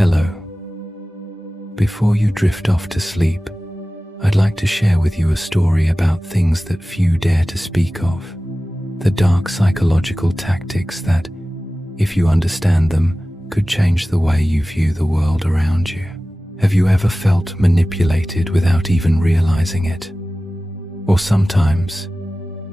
Hello. Before you drift off to sleep, I'd like to share with you a story about things that few dare to speak of. The dark psychological tactics that, if you understand them, could change the way you view the world around you. Have you ever felt manipulated without even realizing it? Or sometimes,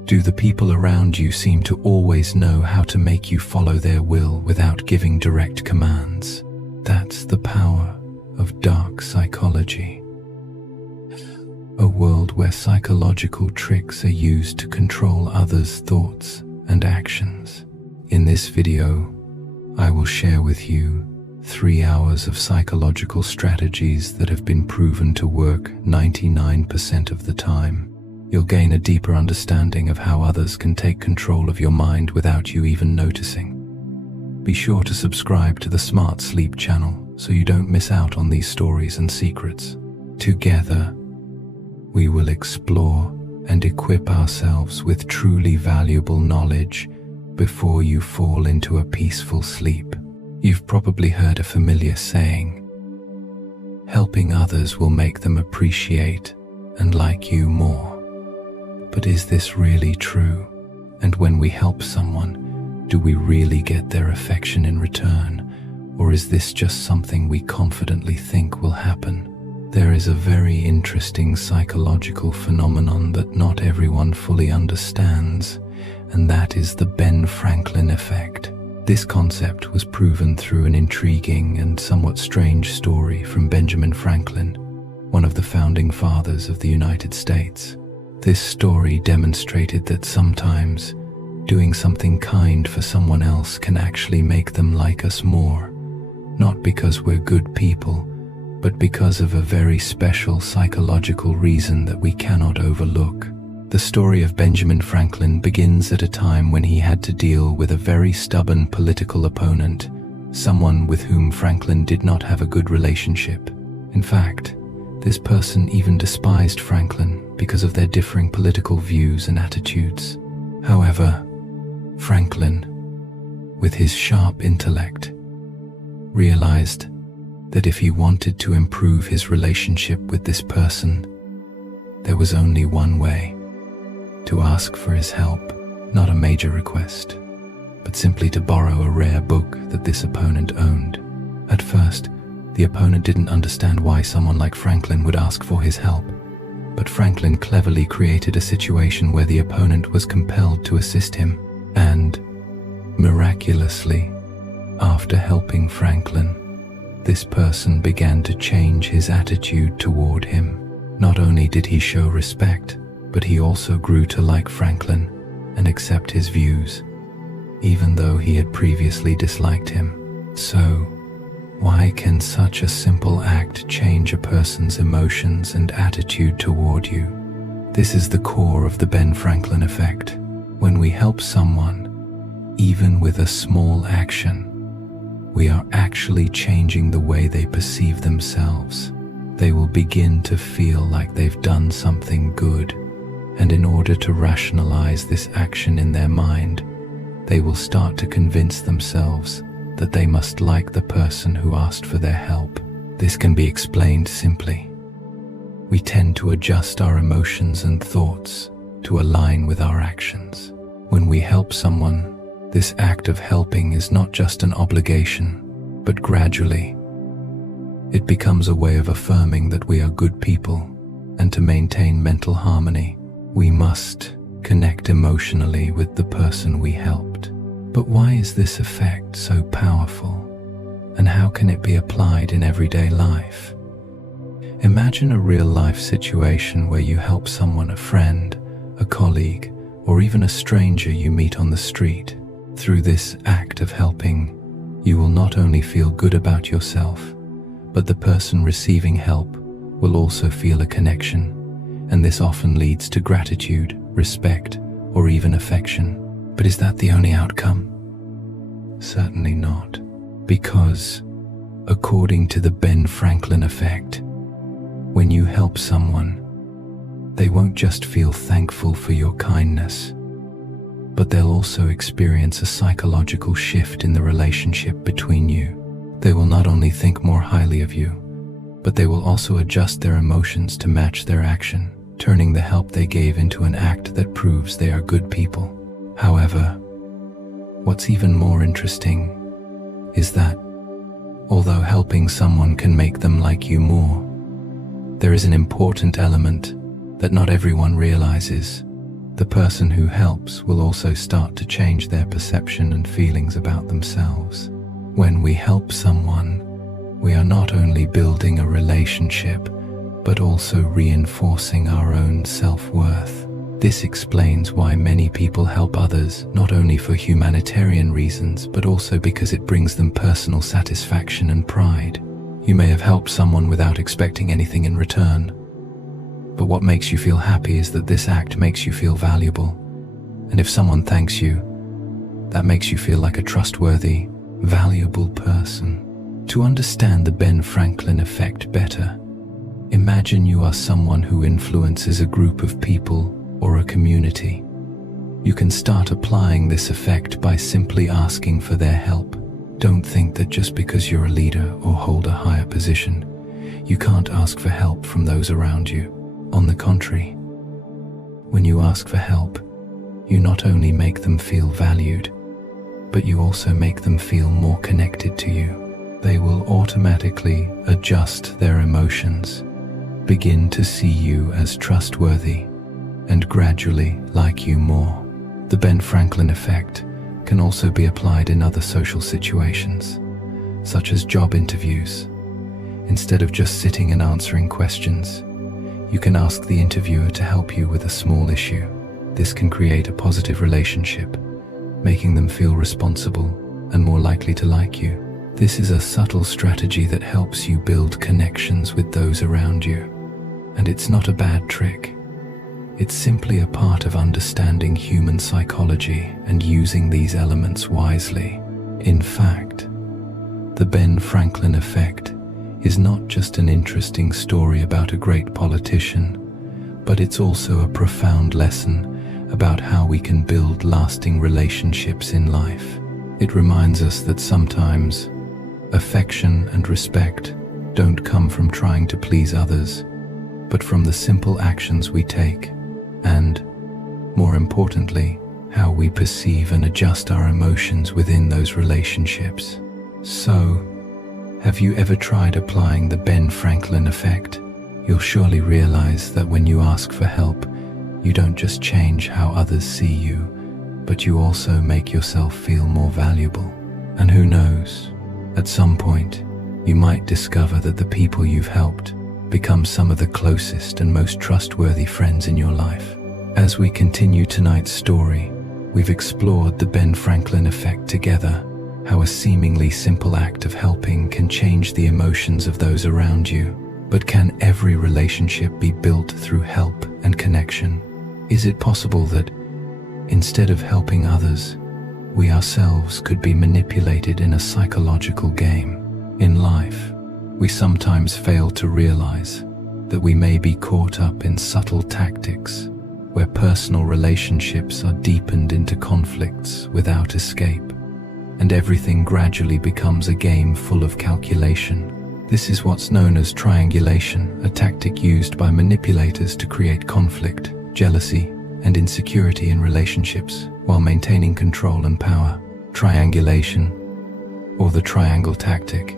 do the people around you seem to always know how to make you follow their will without giving direct commands? That's the power of dark psychology. A world where psychological tricks are used to control others' thoughts and actions. In this video, I will share with you 3 hours of psychological strategies that have been proven to work 99% of the time. You'll gain a deeper understanding of how others can take control of your mind without you even noticing. Be sure to subscribe to the Smart Sleep channel so you don't miss out on these stories and secrets. Together, we will explore and equip ourselves with truly valuable knowledge before you fall into a peaceful sleep. You've probably heard a familiar saying, helping others will make them appreciate and like you more. But is this really true? And when we help someone, do we really get their affection in return? Or is this just something we confidently think will happen? There is a very interesting psychological phenomenon that not everyone fully understands, and that is the Ben Franklin effect. This concept was proven through an intriguing and somewhat strange story from Benjamin Franklin, one of the founding fathers of the United States. This story demonstrated that sometimes doing something kind for someone else can actually make them like us more, not because we're good people, but because of a very special psychological reason that we cannot overlook. The story of Benjamin Franklin begins at a time when he had to deal with a very stubborn political opponent, someone with whom Franklin did not have a good relationship. In fact, this person even despised Franklin because of their differing political views and attitudes. However, Franklin, with his sharp intellect, realized that if he wanted to improve his relationship with this person, there was only one way: to ask for his help, not a major request, but simply to borrow a rare book that this opponent owned. At first, the opponent didn't understand why someone like Franklin would ask for his help, but Franklin cleverly created a situation where the opponent was compelled to assist him, and, miraculously, after helping Franklin, this person began to change his attitude toward him. Not only did he show respect, but he also grew to like Franklin and accept his views, even though he had previously disliked him. So, why can such a simple act change a person's emotions and attitude toward you? This is the core of the Ben Franklin effect. When we help someone, even with a small action, we are actually changing the way they perceive themselves. They will begin to feel like they've done something good, and in order to rationalize this action in their mind, they will start to convince themselves that they must like the person who asked for their help. This can be explained simply. We tend to adjust our emotions and thoughts to align with our actions. When we help someone, this act of helping is not just an obligation, but gradually, it becomes a way of affirming that we are good people, and to maintain mental harmony, we must connect emotionally with the person we helped. But why is this effect so powerful, and how can it be applied in everyday life? Imagine a real-life situation where you help someone, a friend, a colleague, or even a stranger you meet on the street. Through this act of helping, you will not only feel good about yourself, but the person receiving help will also feel a connection, and this often leads to gratitude, respect, or even affection. But is that the only outcome? Certainly not, because, according to the Ben Franklin effect, when you help someone, they won't just feel thankful for your kindness, but they'll also experience a psychological shift in the relationship between you. They will not only think more highly of you, but they will also adjust their emotions to match their action, turning the help they gave into an act that proves they are good people. However, what's even more interesting is that, although helping someone can make them like you more, there is an important element that not everyone realizes. The person who helps will also start to change their perception and feelings about themselves. When we help someone, we are not only building a relationship, but also reinforcing our own self-worth. This explains why many people help others, not only for humanitarian reasons, but also because it brings them personal satisfaction and pride. You may have helped someone without expecting anything in return, but what makes you feel happy is that this act makes you feel valuable. And if someone thanks you, that makes you feel like a trustworthy, valuable person. To understand the Ben Franklin effect better, imagine you are someone who influences a group of people or a community. You can start applying this effect by simply asking for their help. Don't think that just because you're a leader or hold a higher position, you can't ask for help from those around you. On the contrary, when you ask for help, you not only make them feel valued, but you also make them feel more connected to you. They will automatically adjust their emotions, begin to see you as trustworthy, and gradually like you more. The Ben Franklin effect can also be applied in other social situations, such as job interviews. Instead of just sitting and answering questions, you can ask the interviewer to help you with a small issue. This can create a positive relationship, making them feel responsible and more likely to like you. This is a subtle strategy that helps you build connections with those around you. And it's not a bad trick. It's simply a part of understanding human psychology and using these elements wisely. In fact, the Ben Franklin effect is not just an interesting story about a great politician, but it's also a profound lesson about how we can build lasting relationships in life. It reminds us that sometimes affection and respect don't come from trying to please others, but from the simple actions we take, and, more importantly, how we perceive and adjust our emotions within those relationships. So, have you ever tried applying the Ben Franklin effect? You'll surely realize that when you ask for help, you don't just change how others see you, but you also make yourself feel more valuable. And who knows, at some point, you might discover that the people you've helped become some of the closest and most trustworthy friends in your life. As we continue tonight's story, we've explored the Ben Franklin effect together, how a seemingly simple act of helping can change the emotions of those around you. But can every relationship be built through help and connection? Is it possible that, instead of helping others, we ourselves could be manipulated in a psychological game? In life, we sometimes fail to realize that we may be caught up in subtle tactics where personal relationships are deepened into conflicts without escape, and everything gradually becomes a game full of calculation. This is what's known as triangulation, a tactic used by manipulators to create conflict, jealousy, and insecurity in relationships while maintaining control and power. Triangulation, or the triangle tactic,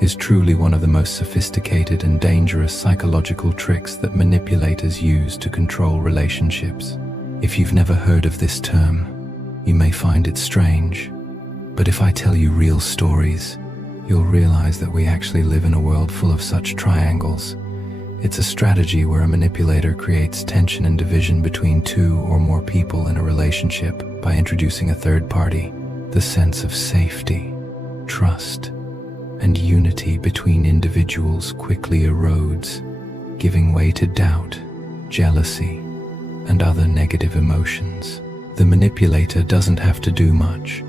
is truly one of the most sophisticated and dangerous psychological tricks that manipulators use to control relationships. If you've never heard of this term, you may find it strange, but if I tell you real stories, you'll realize that we actually live in a world full of such triangles. It's a strategy where a manipulator creates tension and division between two or more people in a relationship by introducing a third party. The sense of safety, trust, and unity between individuals quickly erodes, giving way to doubt, jealousy, and other negative emotions. The manipulator doesn't have to do much,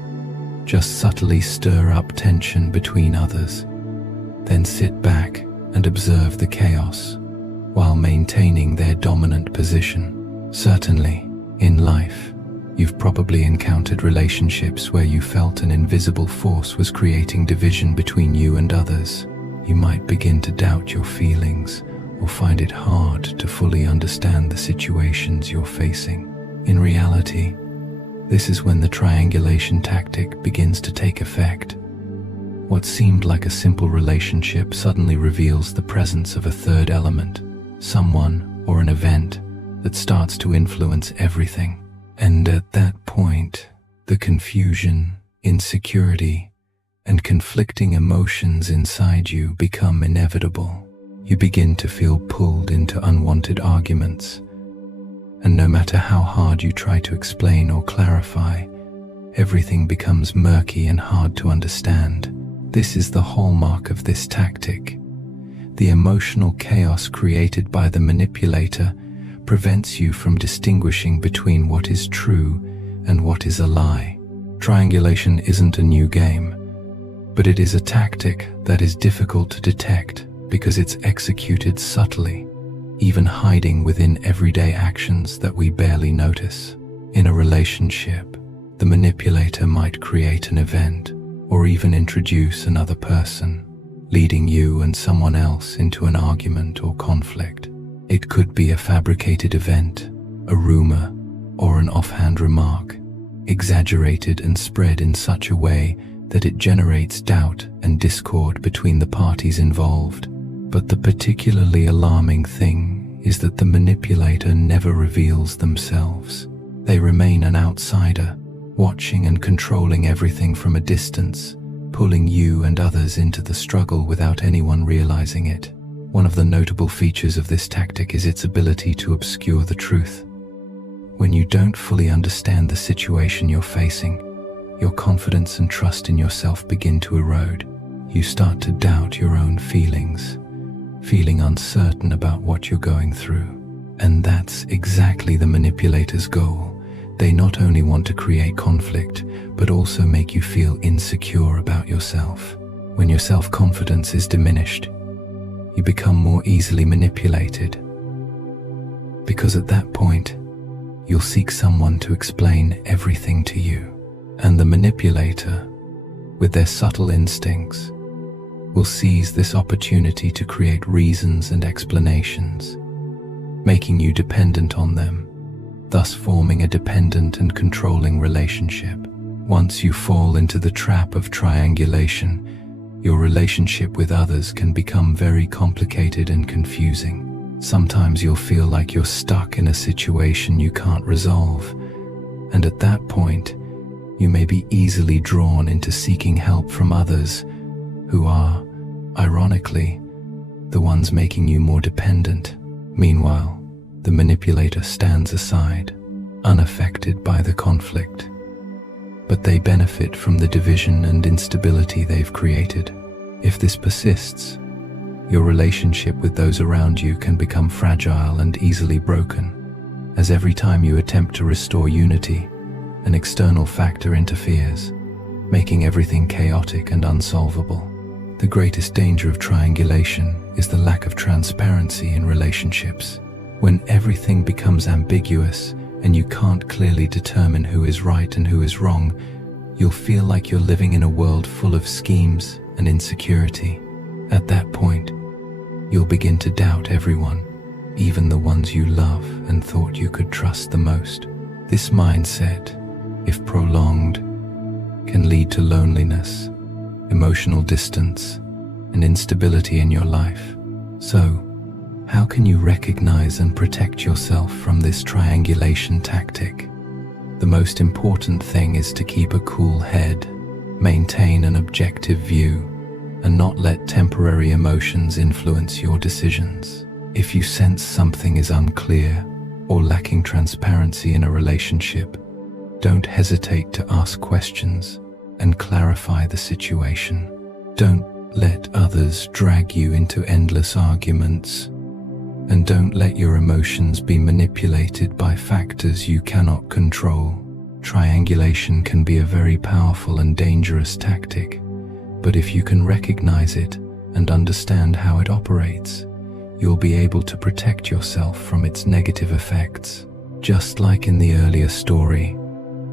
just subtly stir up tension between others, then sit back and observe the chaos while maintaining their dominant position. Certainly, in life, You've probably encountered relationships where you felt an invisible force was creating division between you and others. You might begin to doubt your feelings or find it hard to fully understand the situations you're facing. In reality, this is when the triangulation tactic begins to take effect. What seemed like a simple relationship suddenly reveals the presence of a third element, someone or an event that starts to influence everything. And at that point, the confusion, insecurity, and conflicting emotions inside you become inevitable. You begin to feel pulled into unwanted arguments, and no matter how hard you try to explain or clarify, everything becomes murky and hard to understand. This is the hallmark of this tactic. The emotional chaos created by the manipulator prevents you from distinguishing between what is true and what is a lie. Triangulation isn't a new game, but it is a tactic that is difficult to detect because it's executed subtly, even hiding within everyday actions that we barely notice. In a relationship, the manipulator might create an event or even introduce another person, leading you and someone else into an argument or conflict. It could be a fabricated event, a rumor, or an offhand remark, exaggerated and spread in such a way that it generates doubt and discord between the parties involved. But the particularly alarming thing is that the manipulator never reveals themselves. They remain an outsider, watching and controlling everything from a distance, pulling you and others into the struggle without anyone realizing it. One of the notable features of this tactic is its ability to obscure the truth. When you don't fully understand the situation you're facing, your confidence and trust in yourself begin to erode. You start to doubt your own feelings, feeling uncertain about what you're going through. And that's exactly the manipulator's goal. They not only want to create conflict, but also make you feel insecure about yourself. When your self-confidence is diminished, you become more easily manipulated. Because at that point, you'll seek someone to explain everything to you. And the manipulator, with their subtle instincts, will seize this opportunity to create reasons and explanations, making you dependent on them, thus forming a dependent and controlling relationship. Once you fall into the trap of triangulation, your relationship with others can become very complicated and confusing. Sometimes you'll feel like you're stuck in a situation you can't resolve, and at that point, you may be easily drawn into seeking help from others who are, ironically, the ones making you more dependent. Meanwhile, the manipulator stands aside, unaffected by the conflict, but they benefit from the division and instability they've created. If this persists, your relationship with those around you can become fragile and easily broken, as every time you attempt to restore unity, an external factor interferes, making everything chaotic and unsolvable. The greatest danger of triangulation is the lack of transparency in relationships. When everything becomes ambiguous and you can't clearly determine who is right and who is wrong, you'll feel like you're living in a world full of schemes and insecurity. At that point, you'll begin to doubt everyone, even the ones you love and thought you could trust the most. This mindset, if prolonged, can lead to loneliness, emotional distance, and instability in your life. So, how can you recognize and protect yourself from this triangulation tactic? The most important thing is to keep a cool head, maintain an objective view, and not let temporary emotions influence your decisions. If you sense something is unclear or lacking transparency in a relationship, don't hesitate to ask questions and clarify the situation. Don't let others drag you into endless arguments, and don't let your emotions be manipulated by factors you cannot control. Triangulation can be a very powerful and dangerous tactic, but if you can recognize it and understand how it operates, you'll be able to protect yourself from its negative effects. Just like in the earlier story,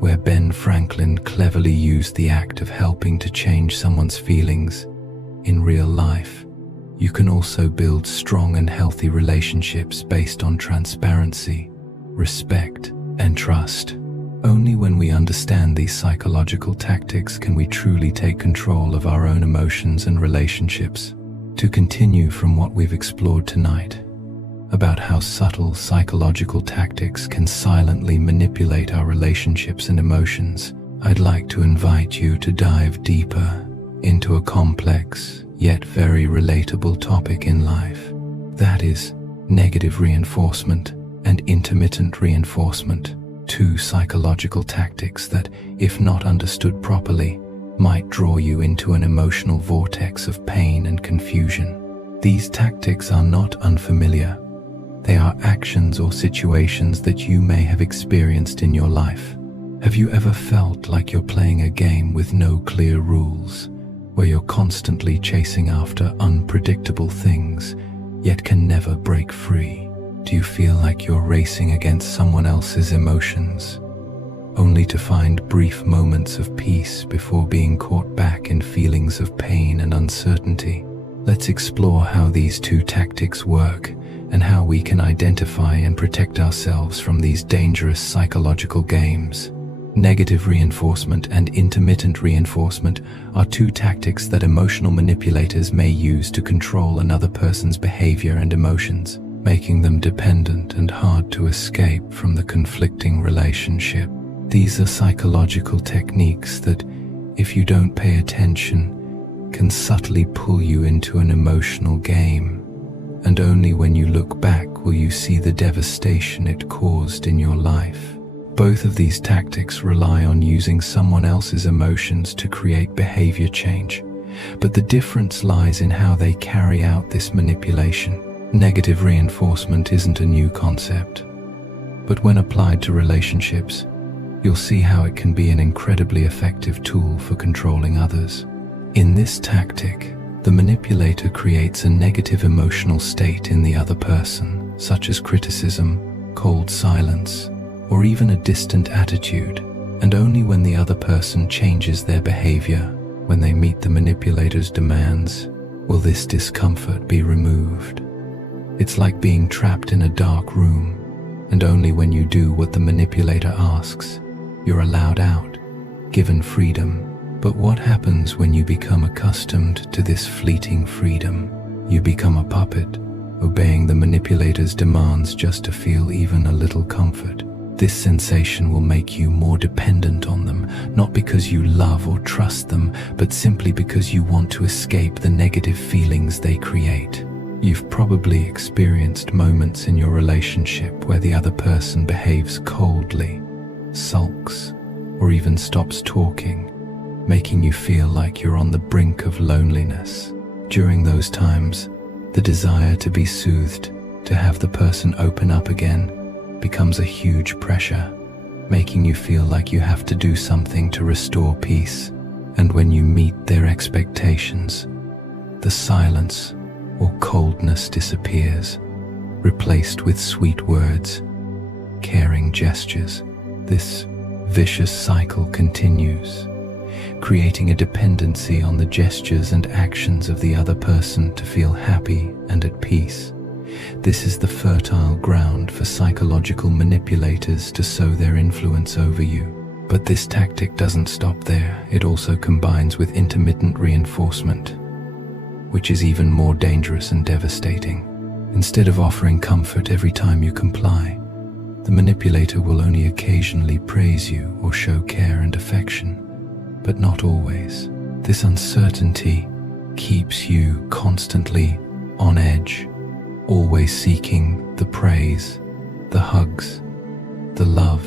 where Ben Franklin cleverly used the act of helping to change someone's feelings in real life. You can also build strong and healthy relationships based on transparency, respect, and trust. Only when we understand these psychological tactics can we truly take control of our own emotions and relationships. To continue from what we've explored tonight, about how subtle psychological tactics can silently manipulate our relationships and emotions, I'd like to invite you to dive deeper into a complex yet very relatable topic in life. That is negative reinforcement and intermittent reinforcement, two psychological tactics that, if not understood properly, might draw you into an emotional vortex of pain and confusion. These tactics are not unfamiliar. They are actions or situations that you may have experienced in your life. Have you ever felt like you're playing a game with no clear rules, where you're constantly chasing after unpredictable things, yet can never break free? Do you feel like you're racing against someone else's emotions, only to find brief moments of peace before being caught back in feelings of pain and uncertainty? Let's explore how these two tactics work and how we can identify and protect ourselves from these dangerous psychological games. Negative reinforcement and intermittent reinforcement are two tactics that emotional manipulators may use to control another person's behavior and emotions, making them dependent and hard to escape from the conflicting relationship. These are psychological techniques that, if you don't pay attention, can subtly pull you into an emotional game, and only when you look back will you see the devastation it caused in your life. Both of these tactics rely on using someone else's emotions to create behavior change, but the difference lies in how they carry out this manipulation. Negative reinforcement isn't a new concept, but when applied to relationships, you'll see how it can be an incredibly effective tool for controlling others. In this tactic, the manipulator creates a negative emotional state in the other person, such as criticism, cold silence, or even a distant attitude, and only when the other person changes their behavior, when they meet the manipulator's demands, will this discomfort be removed. It's like being trapped in a dark room, and only when you do what the manipulator asks, you're allowed out, given freedom. But what happens when you become accustomed to this fleeting freedom? You become a puppet, obeying the manipulator's demands just to feel even a little comfort. This sensation will make you more dependent on them, not because you love or trust them, but simply because you want to escape the negative feelings they create. You've probably experienced moments in your relationship where the other person behaves coldly, sulks, or even stops talking, making you feel like you're on the brink of loneliness. During those times, the desire to be soothed, to have the person open up again, becomes a huge pressure, making you feel like you have to do something to restore peace. And when you meet their expectations, the silence or coldness disappears, replaced with sweet words, caring gestures. This vicious cycle continues, creating a dependency on the gestures and actions of the other person to feel happy and at peace. This is the fertile ground for psychological manipulators to sow their influence over you. But this tactic doesn't stop there. It also combines with intermittent reinforcement, which is even more dangerous and devastating. Instead of offering comfort every time you comply, the manipulator will only occasionally praise you or show care and affection, but not always. This uncertainty keeps you constantly on edge, always seeking the praise, the hugs, the love,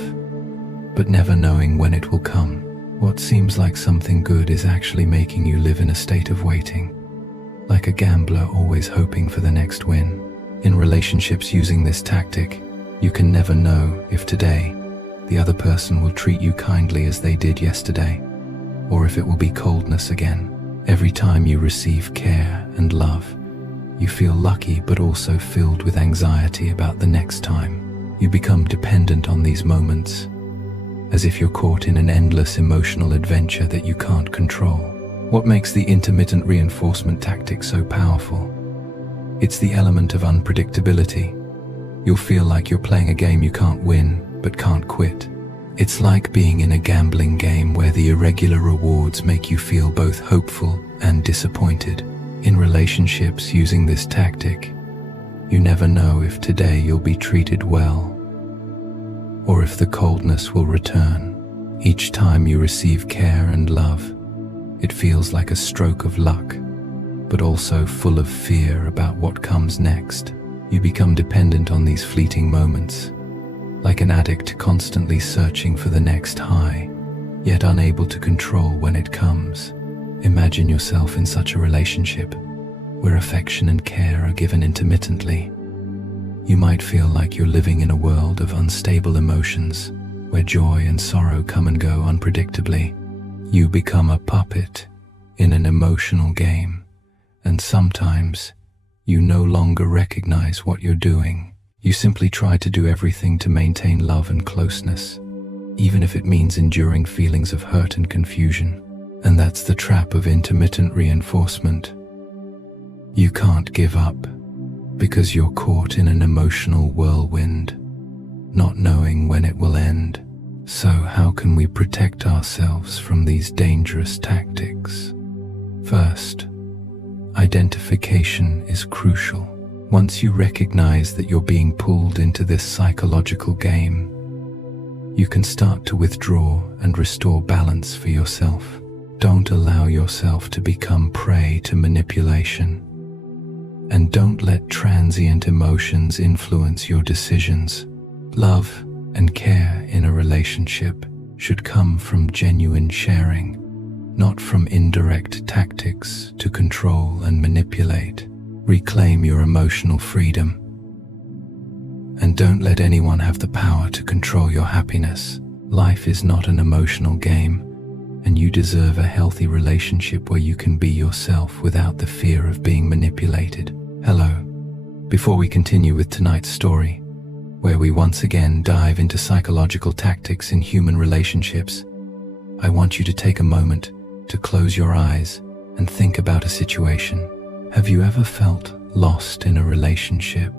but never knowing when it will come. What seems like something good is actually making you live in a state of waiting, like a gambler always hoping for the next win. In relationships using this tactic, you can never know if today the other person will treat you kindly as they did yesterday, or if it will be coldness again. Every time you receive care and love, you feel lucky but also filled with anxiety about the next time. You become dependent on these moments, as if you're caught in an endless emotional adventure that you can't control. What makes the intermittent reinforcement tactic so powerful? It's the element of unpredictability. You'll feel like you're playing a game you can't win, but can't quit. It's like being in a gambling game where the irregular rewards make you feel both hopeful and disappointed. In relationships using this tactic, you never know if today you'll be treated well, or if the coldness will return. Each time you receive care and love, it feels like a stroke of luck, but also full of fear about what comes next. You become dependent on these fleeting moments, like an addict constantly searching for the next high, yet unable to control when it comes. Imagine yourself in such a relationship, where affection and care are given intermittently. You might feel like you're living in a world of unstable emotions, where joy and sorrow come and go unpredictably. You become a puppet in an emotional game, and sometimes you no longer recognize what you're doing. You simply try to do everything to maintain love and closeness, even if it means enduring feelings of hurt and confusion. And that's the trap of intermittent reinforcement. You can't give up because you're caught in an emotional whirlwind, not knowing when it will end. So how can we protect ourselves from these dangerous tactics? First, identification is crucial. Once you recognize that you're being pulled into this psychological game, you can start to withdraw and restore balance for yourself. Don't allow yourself to become prey to manipulation. And don't let transient emotions influence your decisions. Love and care in a relationship should come from genuine sharing, not from indirect tactics to control and manipulate. Reclaim your emotional freedom. And don't let anyone have the power to control your happiness. Life is not an emotional game, and you deserve a healthy relationship where you can be yourself without the fear of being manipulated. Hello. Before we continue with tonight's story, where we once again dive into psychological tactics in human relationships, I want you to take a moment to close your eyes and think about a situation. Have you ever felt lost in a relationship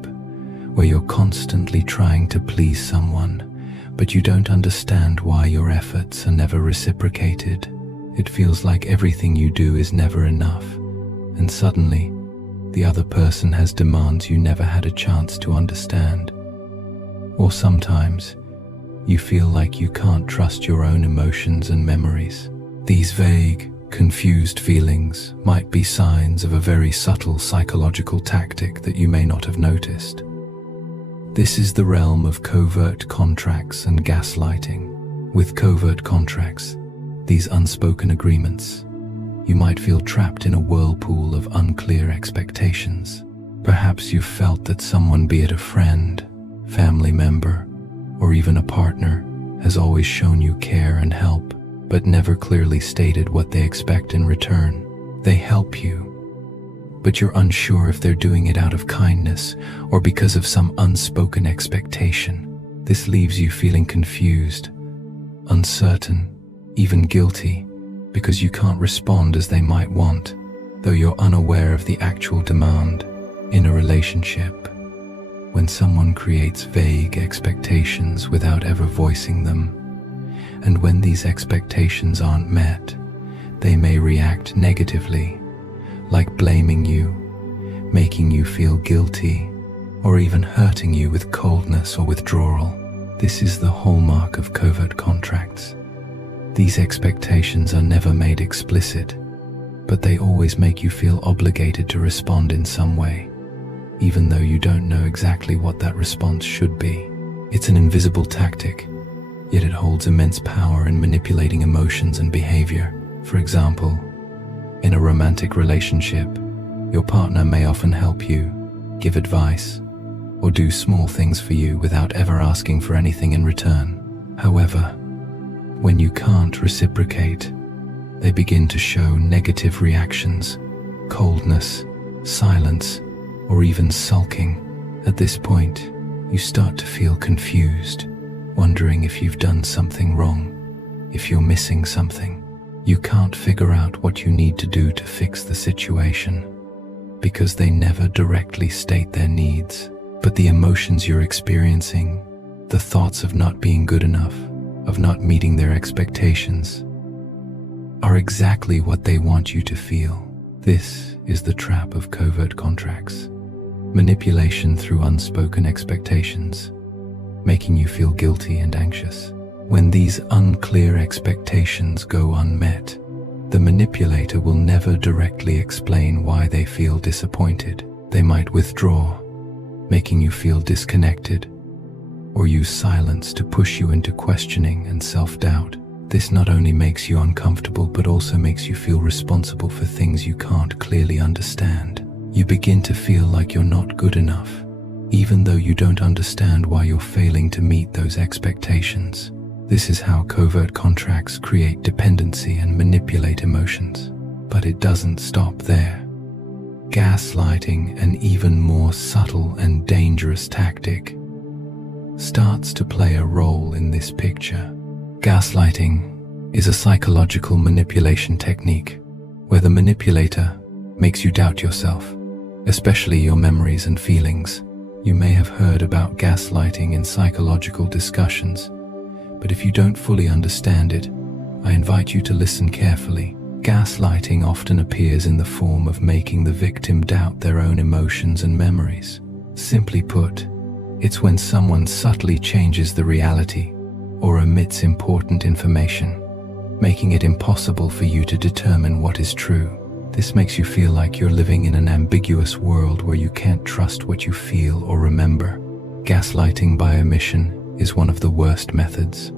where you're constantly trying to please someone, but you don't understand why your efforts are never reciprocated? It feels like everything you do is never enough, and suddenly, the other person has demands you never had a chance to understand. Or sometimes, you feel like you can't trust your own emotions and memories. These vague, confused feelings might be signs of a very subtle psychological tactic that you may not have noticed. This is the realm of covert contracts and gaslighting. With covert contracts, these unspoken agreements, you might feel trapped in a whirlpool of unclear expectations. Perhaps you've felt that someone, be it a friend, family member, or even a partner, has always shown you care and help, but never clearly stated what they expect in return. They help you, but you're unsure if they're doing it out of kindness or because of some unspoken expectation. This leaves you feeling confused, uncertain, even guilty, because you can't respond as they might want, though you're unaware of the actual demand. In a relationship, when someone creates vague expectations without ever voicing them, and when these expectations aren't met, they may react negatively, like blaming you, making you feel guilty, or even hurting you with coldness or withdrawal. This is the hallmark of covert contracts. These expectations are never made explicit, but they always make you feel obligated to respond in some way, even though you don't know exactly what that response should be. It's an invisible tactic, yet it holds immense power in manipulating emotions and behavior. For example, in a romantic relationship, your partner may often help you, give advice, or do small things for you without ever asking for anything in return. However, when you can't reciprocate, they begin to show negative reactions, coldness, silence, or even sulking. At this point, you start to feel confused. wondering if you've done something wrong, if you're missing something. You can't figure out what you need to do to fix the situation, because they never directly state their needs. But the emotions you're experiencing, the thoughts of not being good enough, of not meeting their expectations, are exactly what they want you to feel. This is the trap of covert contracts. Manipulation through unspoken expectations, making you feel guilty and anxious. When these unclear expectations go unmet, the manipulator will never directly explain why they feel disappointed. They might withdraw, making you feel disconnected, or use silence to push you into questioning and self-doubt. This not only makes you uncomfortable, but also makes you feel responsible for things you can't clearly understand. You begin to feel like you're not good enough, even though you don't understand why you're failing to meet those expectations. This is how covert contracts create dependency and manipulate emotions. But it doesn't stop there. Gaslighting, an even more subtle and dangerous tactic, starts to play a role in this picture. Gaslighting is a psychological manipulation technique where the manipulator makes you doubt yourself, especially your memories and feelings. You may have heard about gaslighting in psychological discussions, but if you don't fully understand it, I invite you to listen carefully. Gaslighting often appears in the form of making the victim doubt their own emotions and memories. Simply put, it's when someone subtly changes the reality or omits important information, making it impossible for you to determine what is true. This makes you feel like you're living in an ambiguous world where you can't trust what you feel or remember. Gaslighting by omission is one of the worst methods.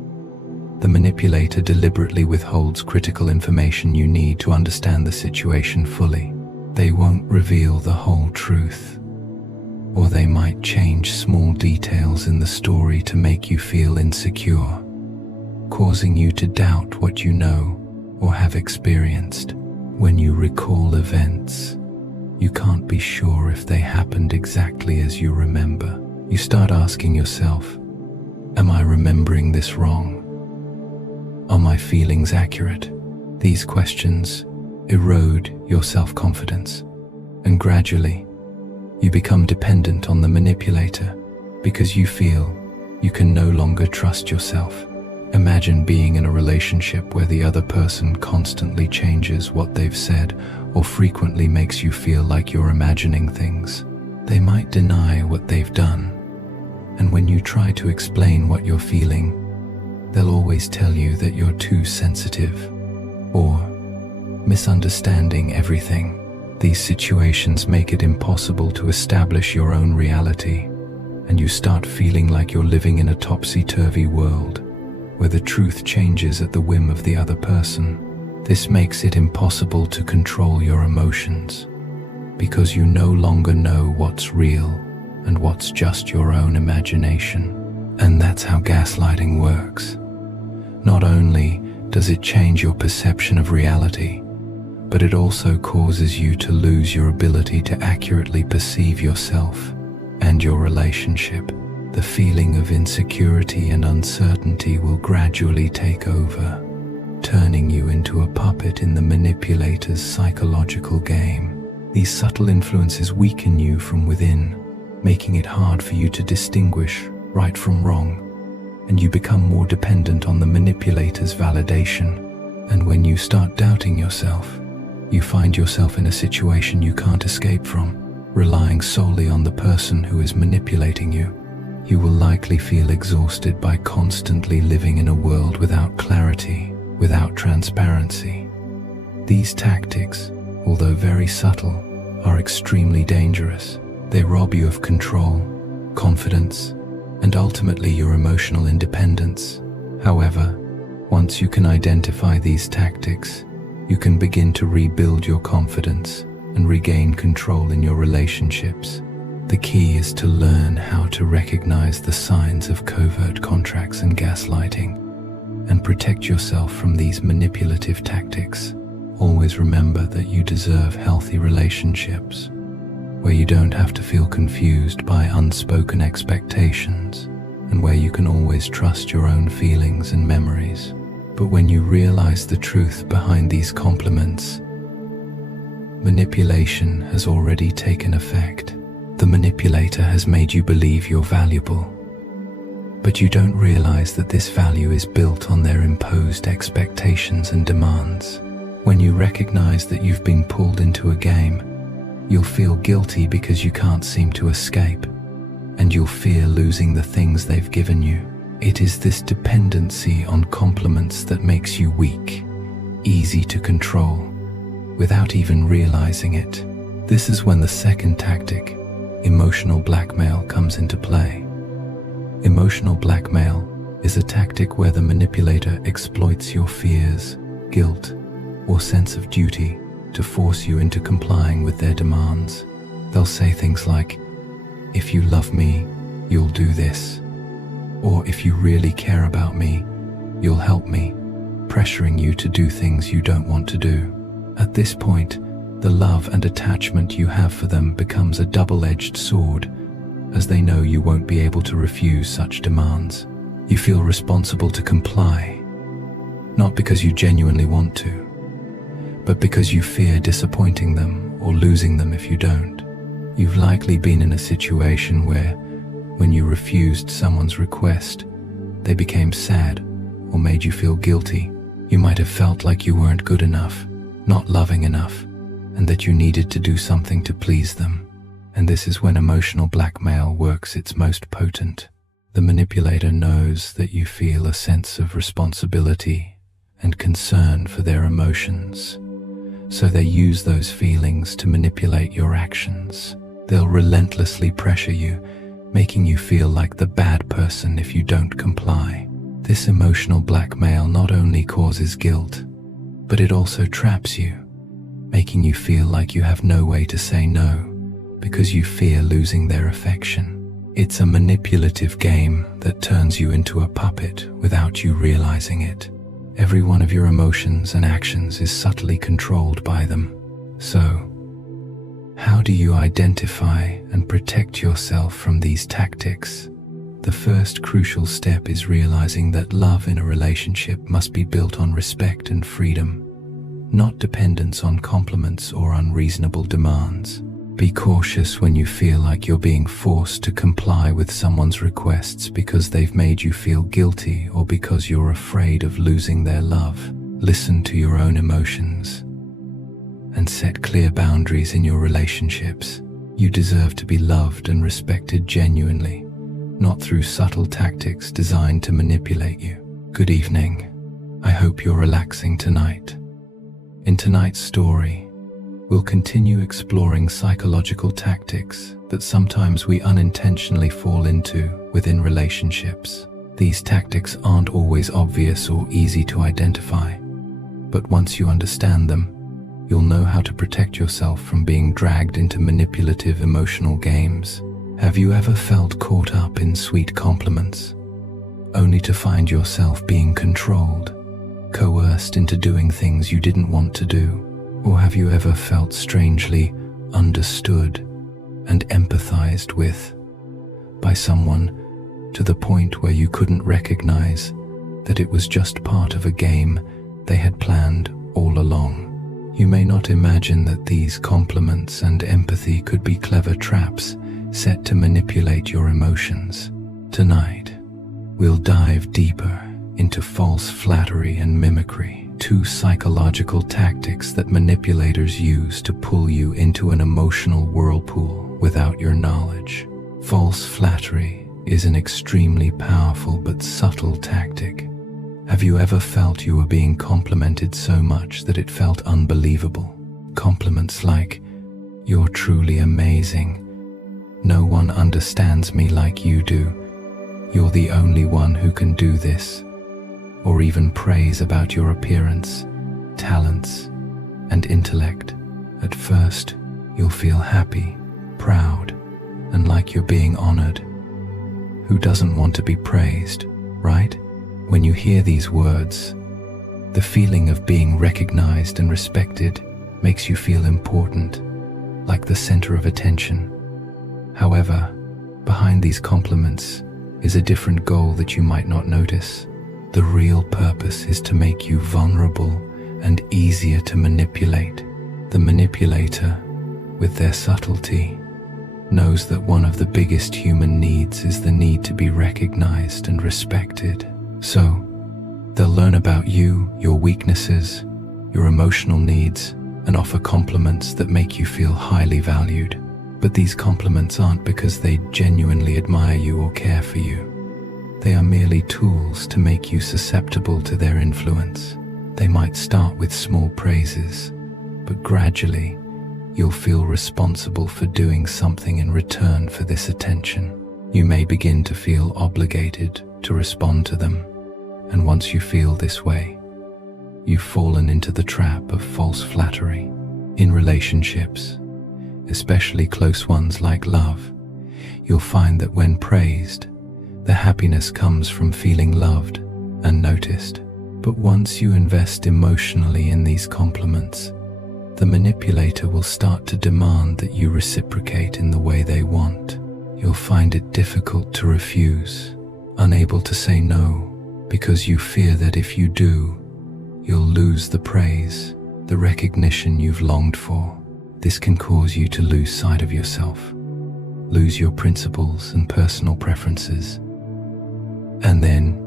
The manipulator deliberately withholds critical information you need to understand the situation fully. They won't reveal the whole truth, or they might change small details in the story to make you feel insecure, causing you to doubt what you know or have experienced. When you recall events, you can't be sure if they happened exactly as you remember. You start asking yourself, am I remembering this wrong? Are my feelings accurate? These questions erode your self-confidence, and gradually, you become dependent on the manipulator because you feel you can no longer trust yourself. Imagine being in a relationship where the other person constantly changes what they've said or frequently makes you feel like you're imagining things. They might deny what they've done, and when you try to explain what you're feeling, they'll always tell you that you're too sensitive or misunderstanding everything. These situations make it impossible to establish your own reality, and you start feeling like you're living in a topsy-turvy world where the truth changes at the whim of the other person. This makes it impossible to control your emotions because you no longer know what's real and what's just your own imagination. And that's how gaslighting works. Not only does it change your perception of reality, but it also causes you to lose your ability to accurately perceive yourself and your relationship. The feeling of insecurity and uncertainty will gradually take over, turning you into a puppet in the manipulator's psychological game. These subtle influences weaken you from within, making it hard for you to distinguish right from wrong, and you become more dependent on the manipulator's validation. And when you start doubting yourself, you find yourself in a situation you can't escape from, relying solely on the person who is manipulating you. You will likely feel exhausted by constantly living in a world without clarity, without transparency. These tactics, although very subtle, are extremely dangerous. They rob you of control, confidence, and ultimately your emotional independence. However, once you can identify these tactics, you can begin to rebuild your confidence and regain control in your relationships. The key is to learn how to recognize the signs of covert contracts and gaslighting and protect yourself from these manipulative tactics. Always remember that you deserve healthy relationships where you don't have to feel confused by unspoken expectations. and where you can always trust your own feelings and memories. But when you realize the truth behind these compliments, manipulation has already taken effect. The manipulator has made you believe you're valuable, but you don't realize that this value is built on their imposed expectations and demands. When you recognize that you've been pulled into a game, you'll feel guilty because you can't seem to escape, and you'll fear losing the things they've given you. It is this dependency on compliments that makes you weak, easy to control, without even realizing it. This is when the second tactic, emotional blackmail, comes into play. Emotional blackmail is a tactic where the manipulator exploits your fears, guilt, or sense of duty to force you into complying with their demands. They'll say things like, "If you love me, you'll do this," or "If you really care about me, you'll help me," pressuring you to do things you don't want to do. At this point, the love and attachment you have for them becomes a double-edged sword, as they know you won't be able to refuse such demands. You feel responsible to comply, not because you genuinely want to, but because you fear disappointing them or losing them if you don't. You've likely been in a situation where, when you refused someone's request, they became sad or made you feel guilty. You might have felt like you weren't good enough, not loving enough, and that you needed to do something to please them. And this is when emotional blackmail works its most potent. The manipulator knows that you feel a sense of responsibility and concern for their emotions, so they use those feelings to manipulate your actions. They'll relentlessly pressure you, making you feel like the bad person if you don't comply. This emotional blackmail not only causes guilt, but it also traps you, making you feel like you have no way to say no because you fear losing their affection. It's a manipulative game that turns you into a puppet without you realizing it. Every one of your emotions and actions is subtly controlled by them. So, how do you identify and protect yourself from these tactics? The first crucial step is realizing that love in a relationship must be built on respect and freedom, not dependence on compliments or unreasonable demands. Be cautious when you feel like you're being forced to comply with someone's requests because they've made you feel guilty or because you're afraid of losing their love. Listen to your own emotions and set clear boundaries in your relationships. You deserve to be loved and respected genuinely, not through subtle tactics designed to manipulate you. Good evening. I hope you're relaxing tonight. In tonight's story, we'll continue exploring psychological tactics that sometimes we unintentionally fall into within relationships. These tactics aren't always obvious or easy to identify, but once you understand them, you'll know how to protect yourself from being dragged into manipulative emotional games. Have you ever felt caught up in sweet compliments, only to find yourself being controlled, coerced into doing things you didn't want to do? Or have you ever felt strangely understood and empathized with by someone to the point where you couldn't recognize that it was just part of a game they had planned all along? You may not imagine that these compliments and empathy could be clever traps set to manipulate your emotions. Tonight, we'll dive deeper into false flattery and mimicry, two psychological tactics that manipulators use to pull you into an emotional whirlpool without your knowledge. False flattery is an extremely powerful but subtle tactic. Have you ever felt you were being complimented so much that it felt unbelievable? Compliments like, "You're truly amazing," "No one understands me like you do," "You're the only one who can do this," or even praise about your appearance, talents, and intellect. At first, you'll feel happy, proud, and like you're being honored. Who doesn't want to be praised, right? When you hear these words, the feeling of being recognized and respected makes you feel important, like the center of attention. However, behind these compliments is a different goal that you might not notice. The real purpose is to make you vulnerable and easier to manipulate. The manipulator, with their subtlety, knows that one of the biggest human needs is the need to be recognized and respected. So, they'll learn about you, your weaknesses, your emotional needs, and offer compliments that make you feel highly valued. But these compliments aren't because they genuinely admire you or care for you. They are merely tools to make you susceptible to their influence. They might start with small praises, but gradually, you'll feel responsible for doing something in return for this attention. You may begin to feel obligated to respond to them, and once you feel this way, you've fallen into the trap of false flattery. In relationships, especially close ones like love, you'll find that when praised, the happiness comes from feeling loved and noticed. But once you invest emotionally in these compliments, the manipulator will start to demand that you reciprocate in the way they want. You'll find it difficult to refuse, unable to say no, because you fear that if you do, you'll lose the praise, the recognition you've longed for. This can cause you to lose sight of yourself, lose your principles and personal preferences. And then,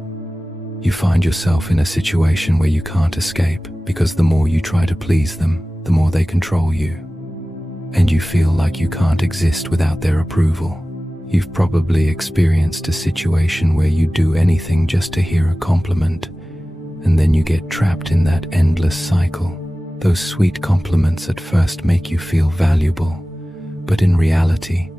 you find yourself in a situation where you can't escape, because the more you try to please them, the more they control you, and you feel like you can't exist without their approval. You've probably experienced a situation where you do anything just to hear a compliment, and then you get trapped in that endless cycle. Those sweet compliments at first make you feel valuable, but in reality,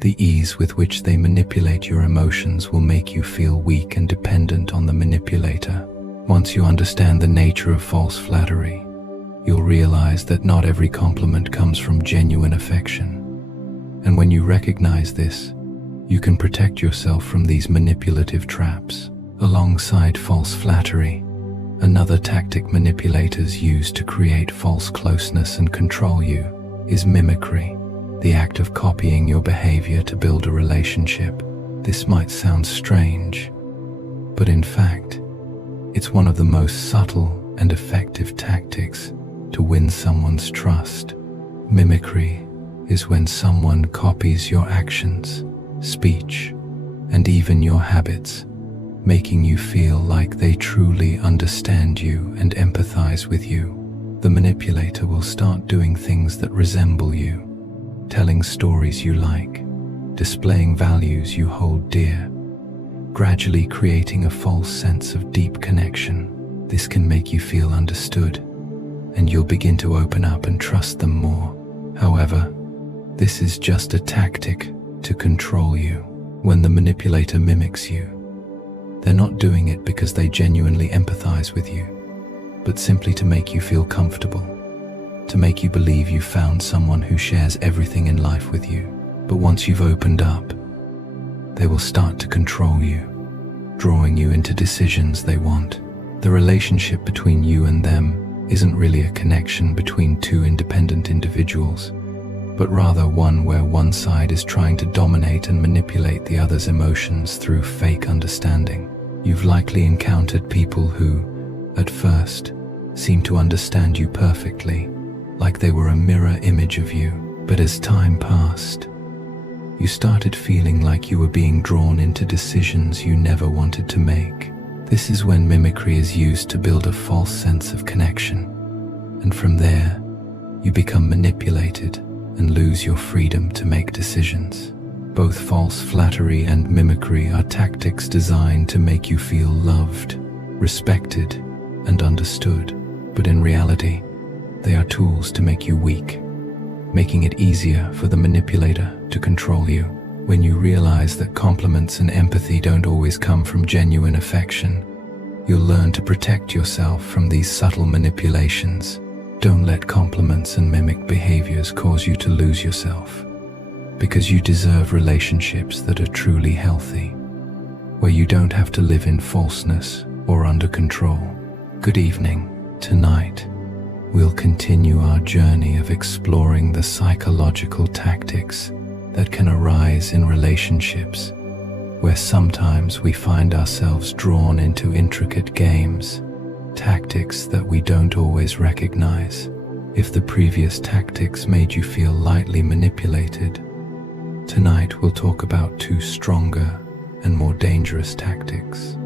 the ease with which they manipulate your emotions will make you feel weak and dependent on the manipulator. Once you understand the nature of false flattery, you'll realize that not every compliment comes from genuine affection. And when you recognize this, you can protect yourself from these manipulative traps. Alongside false flattery, another tactic manipulators use to create false closeness and control you is mimicry, the act of copying your behavior to build a relationship. This might sound strange, but in fact, it's one of the most subtle and effective tactics to win someone's trust. Mimicry is when someone copies your actions, speech, and even your habits, making you feel like they truly understand you and empathize with you. The manipulator will start doing things that resemble you, telling stories you like, displaying values you hold dear, gradually creating a false sense of deep connection. This can make you feel understood, and you'll begin to open up and trust them more. However, this is just a tactic to control you. When the manipulator mimics you, they're not doing it because they genuinely empathize with you, but simply to make you feel comfortable, to make you believe you've found someone who shares everything in life with you. But once you've opened up, they will start to control you, drawing you into decisions they want. The relationship between you and them isn't really a connection between two independent individuals, but rather one where one side is trying to dominate and manipulate the other's emotions through fake understanding. You've likely encountered people who, at first, seem to understand you perfectly, like they were a mirror image of you. But as time passed, you started feeling like you were being drawn into decisions you never wanted to make. This is when mimicry is used to build a false sense of connection, and from there, you become manipulated and lose your freedom to make decisions. Both false flattery and mimicry are tactics designed to make you feel loved, respected, and understood, but in reality, they are tools to make you weak, making it easier for the manipulator to control you. When you realize that compliments and empathy don't always come from genuine affection, you'll learn to protect yourself from these subtle manipulations. Don't let compliments and mimic behaviors cause you to lose yourself, because you deserve relationships that are truly healthy, where you don't have to live in falseness or under control. Good evening. Tonight, we'll continue our journey of exploring the psychological tactics that can arise in relationships where sometimes we find ourselves drawn into intricate games, tactics that we don't always recognize. If the previous tactics made you feel lightly manipulated, tonight we'll talk about two stronger and more dangerous tactics: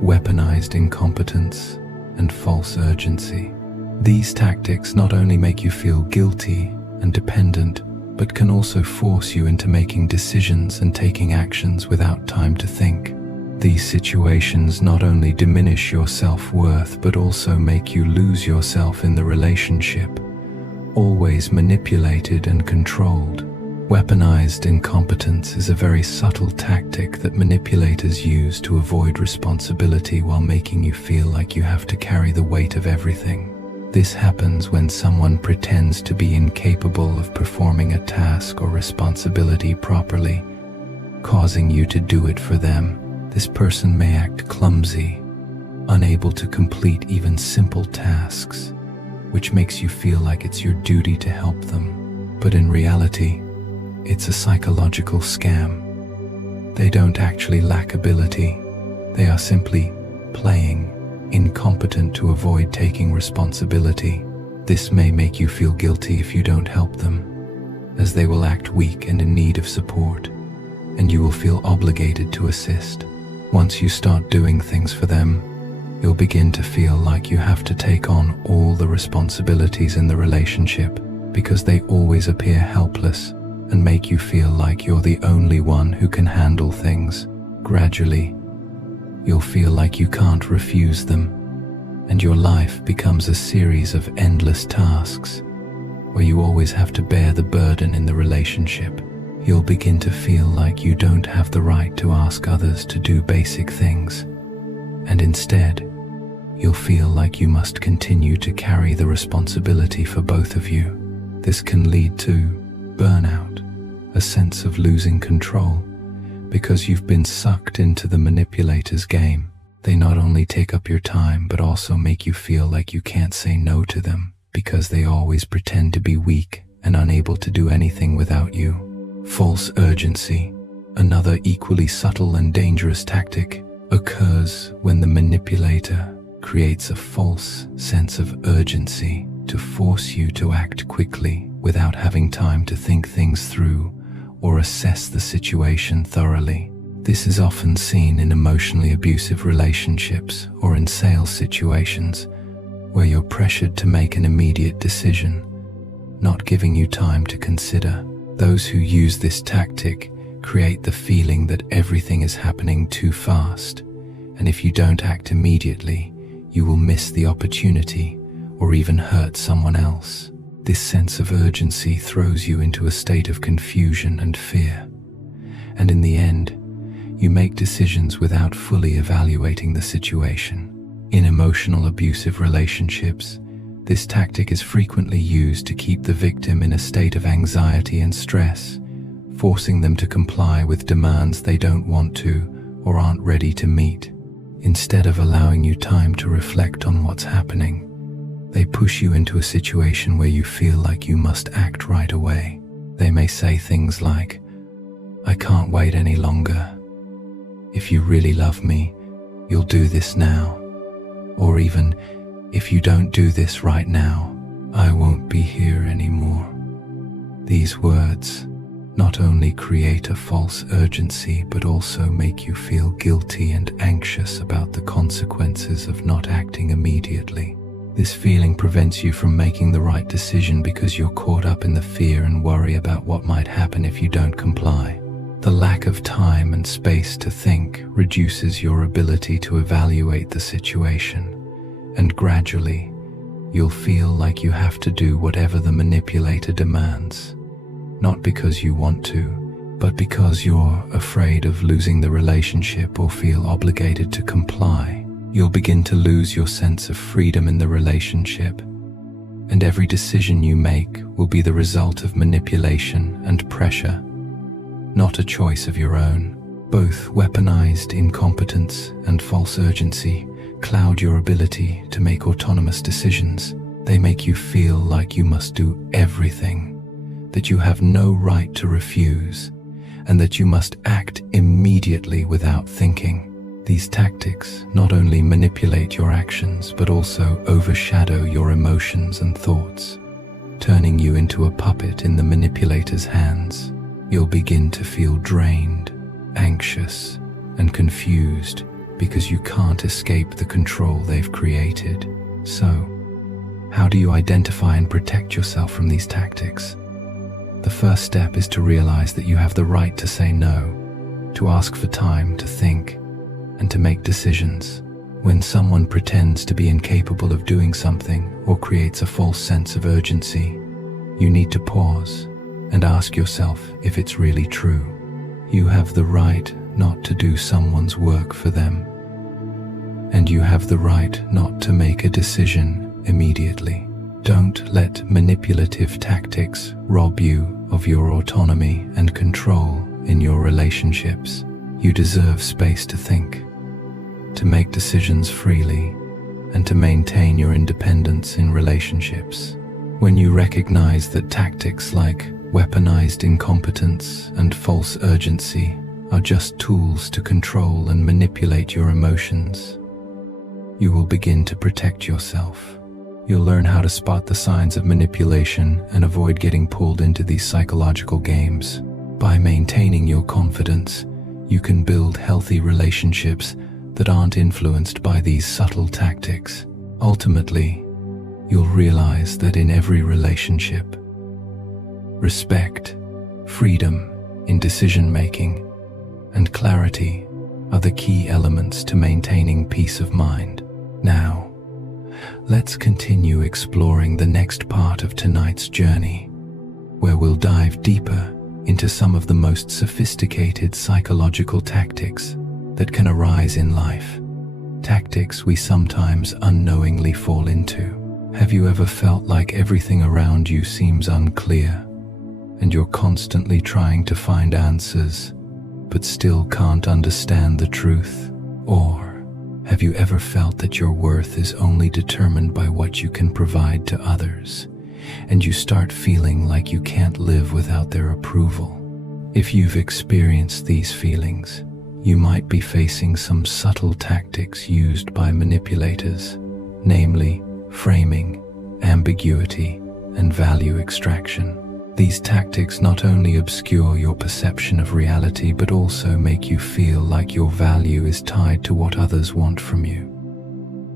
weaponized incompetence and false urgency. These tactics not only make you feel guilty and dependent, but can also force you into making decisions and taking actions without time to think. These situations not only diminish your self-worth, but also make you lose yourself in the relationship, always manipulated and controlled. Weaponized incompetence is a very subtle tactic that manipulators use to avoid responsibility while making you feel like you have to carry the weight of everything. This happens when someone pretends to be incapable of performing a task or responsibility properly, causing you to do it for them. This person may act clumsy, unable to complete even simple tasks, which makes you feel like it's your duty to help them. But in reality, it's a psychological scam. They don't actually lack ability. They are simply playing incompetent to avoid taking responsibility. This may make you feel guilty if you don't help them, as they will act weak and in need of support, and you will feel obligated to assist. Once you start doing things for them, you'll begin to feel like you have to take on all the responsibilities in the relationship, because they always appear helpless and make you feel like you're the only one who can handle things. Gradually, you'll feel like you can't refuse them, and your life becomes a series of endless tasks where you always have to bear the burden in the relationship. You'll begin to feel like you don't have the right to ask others to do basic things, and instead, you'll feel like you must continue to carry the responsibility for both of you. This can lead to burnout, a sense of losing control, because you've been sucked into the manipulator's game. They not only take up your time, but also make you feel like you can't say no to them, because they always pretend to be weak and unable to do anything without you. False urgency, another equally subtle and dangerous tactic, occurs when the manipulator creates a false sense of urgency to force you to act quickly without having time to think things through or assess the situation thoroughly. This is often seen in emotionally abusive relationships or in sales situations where you're pressured to make an immediate decision, not giving you time to consider. Those who use this tactic create the feeling that everything is happening too fast, and if you don't act immediately, you will miss the opportunity or even hurt someone else. This sense of urgency throws you into a state of confusion and fear, and in the end, you make decisions without fully evaluating the situation. In emotional abusive relationships, this tactic is frequently used to keep the victim in a state of anxiety and stress, forcing them to comply with demands they don't want to or aren't ready to meet. Instead of allowing you time to reflect on what's happening, they push you into a situation where you feel like you must act right away. They may say things like, "I can't wait any longer. If you really love me, you'll do this now." Or even, "If you don't do this right now, I won't be here anymore." These words not only create a false urgency, but also make you feel guilty and anxious about the consequences of not acting immediately. This feeling prevents you from making the right decision because you're caught up in the fear and worry about what might happen if you don't comply. The lack of time and space to think reduces your ability to evaluate the situation, and gradually, you'll feel like you have to do whatever the manipulator demands, not because you want to, but because you're afraid of losing the relationship or feel obligated to comply. You'll begin to lose your sense of freedom in the relationship, and every decision you make will be the result of manipulation and pressure, not a choice of your own. Both weaponized incompetence and false urgency cloud your ability to make autonomous decisions. They make you feel like you must do everything, that you have no right to refuse, and that you must act immediately without thinking. These tactics not only manipulate your actions, but also overshadow your emotions and thoughts, turning you into a puppet in the manipulator's hands. You'll begin to feel drained, anxious, and confused because you can't escape the control they've created. So, how do you identify and protect yourself from these tactics? The first step is to realize that you have the right to say no, to ask for time to think, and to make decisions. When someone pretends to be incapable of doing something or creates a false sense of urgency, you need to pause and ask yourself if it's really true. You have the right not to do someone's work for them, and you have the right not to make a decision immediately. Don't let manipulative tactics rob you of your autonomy and control in your relationships. You deserve space to think, to make decisions freely, and to maintain your independence in relationships. When you recognize that tactics like weaponized incompetence and false urgency are just tools to control and manipulate your emotions, you will begin to protect yourself. You'll learn how to spot the signs of manipulation and avoid getting pulled into these psychological games. By maintaining your confidence, you can build healthy relationships that aren't influenced by these subtle tactics. Ultimately, you'll realize that in every relationship, respect, freedom in decision-making, and clarity are the key elements to maintaining peace of mind. Now, let's continue exploring the next part of tonight's journey, where we'll dive deeper into some of the most sophisticated psychological tactics that can arise in life. Tactics we sometimes unknowingly fall into. Have you ever felt like everything around you seems unclear, and you're constantly trying to find answers, but still can't understand the truth? Or have you ever felt that your worth is only determined by what you can provide to others, and you start feeling like you can't live without their approval? If you've experienced these feelings, you might be facing some subtle tactics used by manipulators, namely framing, ambiguity, and value extraction. These tactics not only obscure your perception of reality, but also make you feel like your value is tied to what others want from you.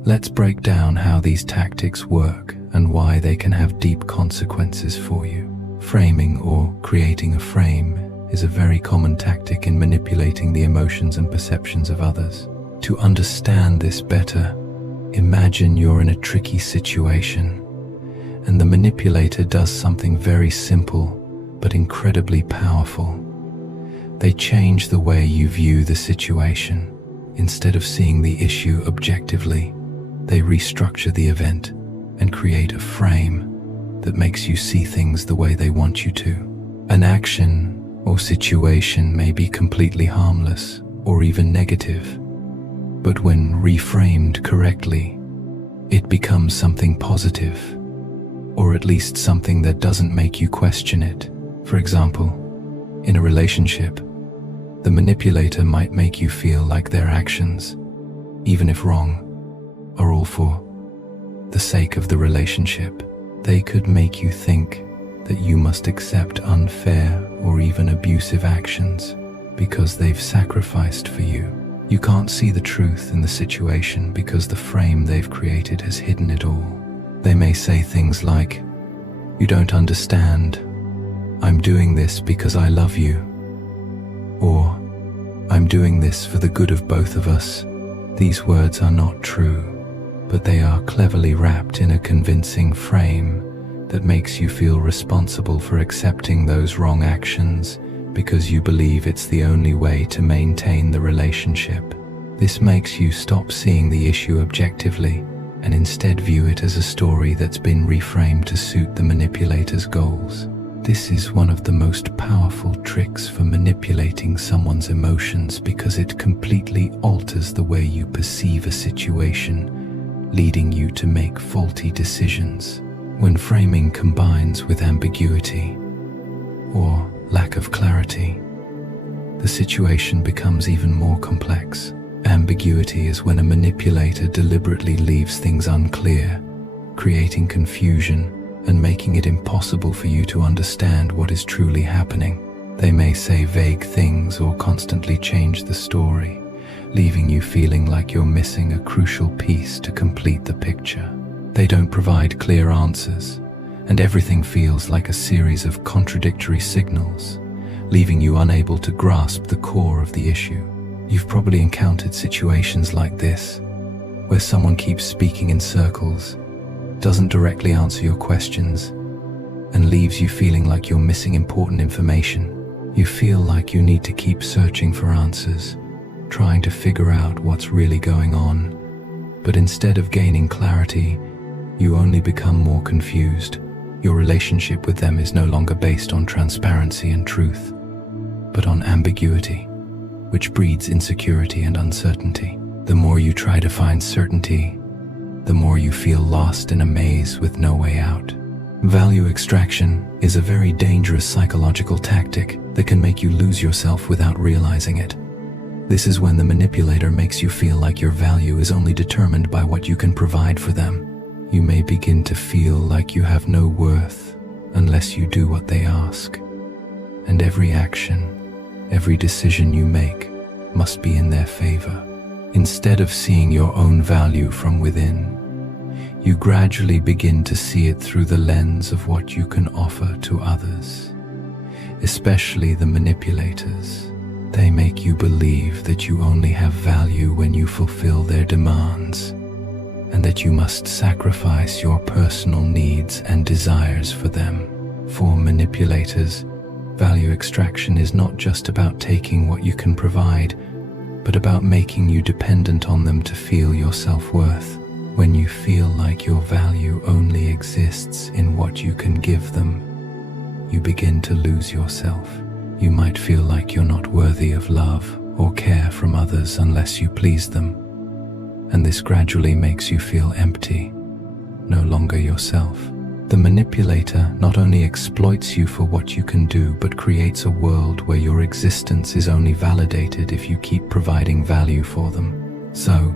Let's break down how these tactics work and why they can have deep consequences for you. Framing, or creating a frame, is a very common tactic in manipulating the emotions and perceptions of others. To understand this better, imagine you're in a tricky situation, and the manipulator does something very simple but incredibly powerful. They change the way you view the situation. Instead of seeing the issue objectively, they restructure the event and create a frame that makes you see things the way they want you to. An action or situation may be completely harmless or even negative, but when reframed correctly, it becomes something positive, or at least something that doesn't make you question it. For example, in a relationship, the manipulator might make you feel like their actions, even if wrong, are all for the sake of the relationship. They could make you think that you must accept unfair or even abusive actions because they've sacrificed for you. You can't see the truth in the situation because the frame they've created has hidden it all. They may say things like, "You don't understand. I'm doing this because I love you." Or, "I'm doing this for the good of both of us." These words are not true, but they are cleverly wrapped in a convincing frame that makes you feel responsible for accepting those wrong actions because you believe it's the only way to maintain the relationship. This makes you stop seeing the issue objectively and instead view it as a story that's been reframed to suit the manipulator's goals. This is one of the most powerful tricks for manipulating someone's emotions because it completely alters the way you perceive a situation, leading you to make faulty decisions. When framing combines with ambiguity or lack of clarity, the situation becomes even more complex. Ambiguity is when a manipulator deliberately leaves things unclear, creating confusion and making it impossible for you to understand what is truly happening. They may say vague things or constantly change the story, leaving you feeling like you're missing a crucial piece to complete the picture. They don't provide clear answers, and everything feels like a series of contradictory signals, leaving you unable to grasp the core of the issue. You've probably encountered situations like this, where someone keeps speaking in circles, doesn't directly answer your questions, and leaves you feeling like you're missing important information. You feel like you need to keep searching for answers, trying to figure out what's really going on. But instead of gaining clarity, you only become more confused. Your relationship with them is no longer based on transparency and truth, but on ambiguity, which breeds insecurity and uncertainty. The more you try to find certainty, the more you feel lost in a maze with no way out. Value extraction is a very dangerous psychological tactic that can make you lose yourself without realizing it. This is when the manipulator makes you feel like your value is only determined by what you can provide for them. You may begin to feel like you have no worth unless you do what they ask. And every action, every decision you make must be in their favor. Instead of seeing your own value from within, you gradually begin to see it through the lens of what you can offer to others, especially the manipulators. They make you believe that you only have value when you fulfill their demands, and that you must sacrifice your personal needs and desires for them. For manipulators, value extraction is not just about taking what you can provide, but about making you dependent on them to feel your self-worth. When you feel like your value only exists in what you can give them, you begin to lose yourself. You might feel like you're not worthy of love or care from others unless you please them, and this gradually makes you feel empty, no longer yourself. The manipulator not only exploits you for what you can do, but creates a world where your existence is only validated if you keep providing value for them. So,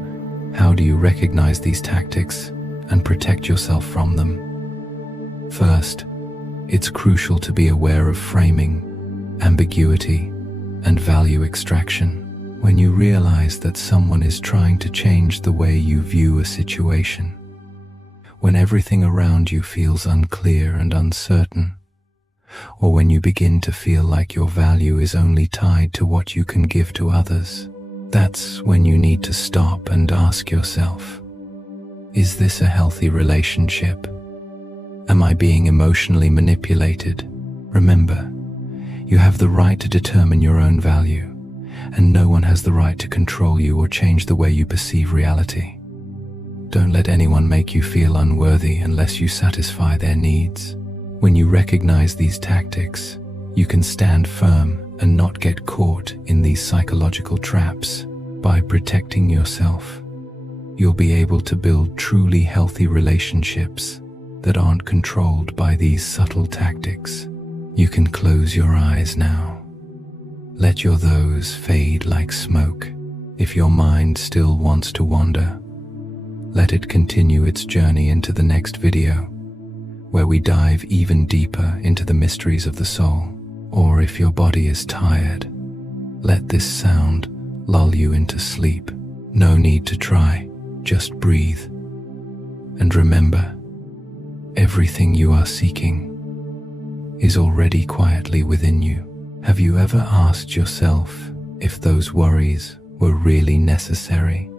how do you recognize these tactics and protect yourself from them? First, it's crucial to be aware of framing, ambiguity, and value extraction. When you realize that someone is trying to change the way you view a situation, when everything around you feels unclear and uncertain, or when you begin to feel like your value is only tied to what you can give to others, that's when you need to stop and ask yourself, is this a healthy relationship? Am I being emotionally manipulated? Remember, you have the right to determine your own value, and no one has the right to control you or change the way you perceive reality. Don't let anyone make you feel unworthy unless you satisfy their needs. When you recognize these tactics, you can stand firm and not get caught in these psychological traps. By protecting yourself, you'll be able to build truly healthy relationships that aren't controlled by these subtle tactics. You can close your eyes now. Let your those fade like smoke. If your mind still wants to wander, let it continue its journey into the next video, where we dive even deeper into the mysteries of the soul. Or if your body is tired, let this sound lull you into sleep. No need to try, just breathe. And remember, everything you are seeking is already quietly within you. Have you ever asked yourself if those worries were really necessary?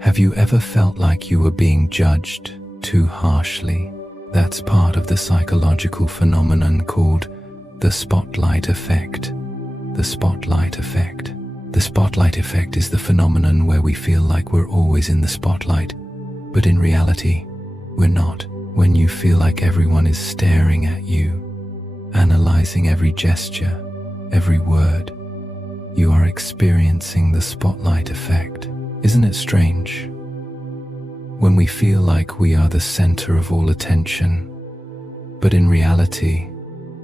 Have you ever felt like you were being judged too harshly? That's part of the psychological phenomenon called the spotlight effect. The spotlight effect. The spotlight effect is the phenomenon where we feel like we're always in the spotlight, but in reality, we're not. When you feel like everyone is staring at you, analyzing every gesture, every word, you are experiencing the spotlight effect. Isn't it strange? When we feel like we are the center of all attention, but in reality,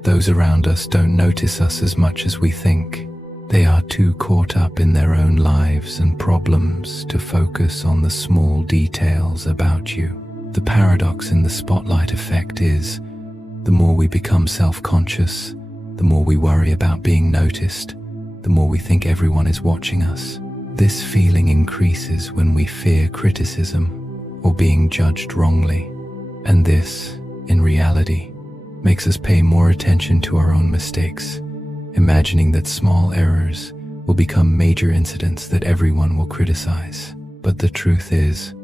those around us don't notice us as much as we think. They are too caught up in their own lives and problems to focus on the small details about you. The paradox in the spotlight effect is, the more we become self-conscious, the more we worry about being noticed, the more we think everyone is watching us. This feeling increases when we fear criticism or being judged wrongly. And this, in reality, makes us pay more attention to our own mistakes, imagining that small errors will become major incidents that everyone will criticize. But the truth is,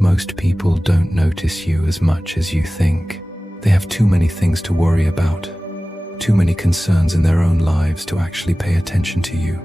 most people don't notice you as much as you think. They have too many things to worry about, too many concerns in their own lives to actually pay attention to you.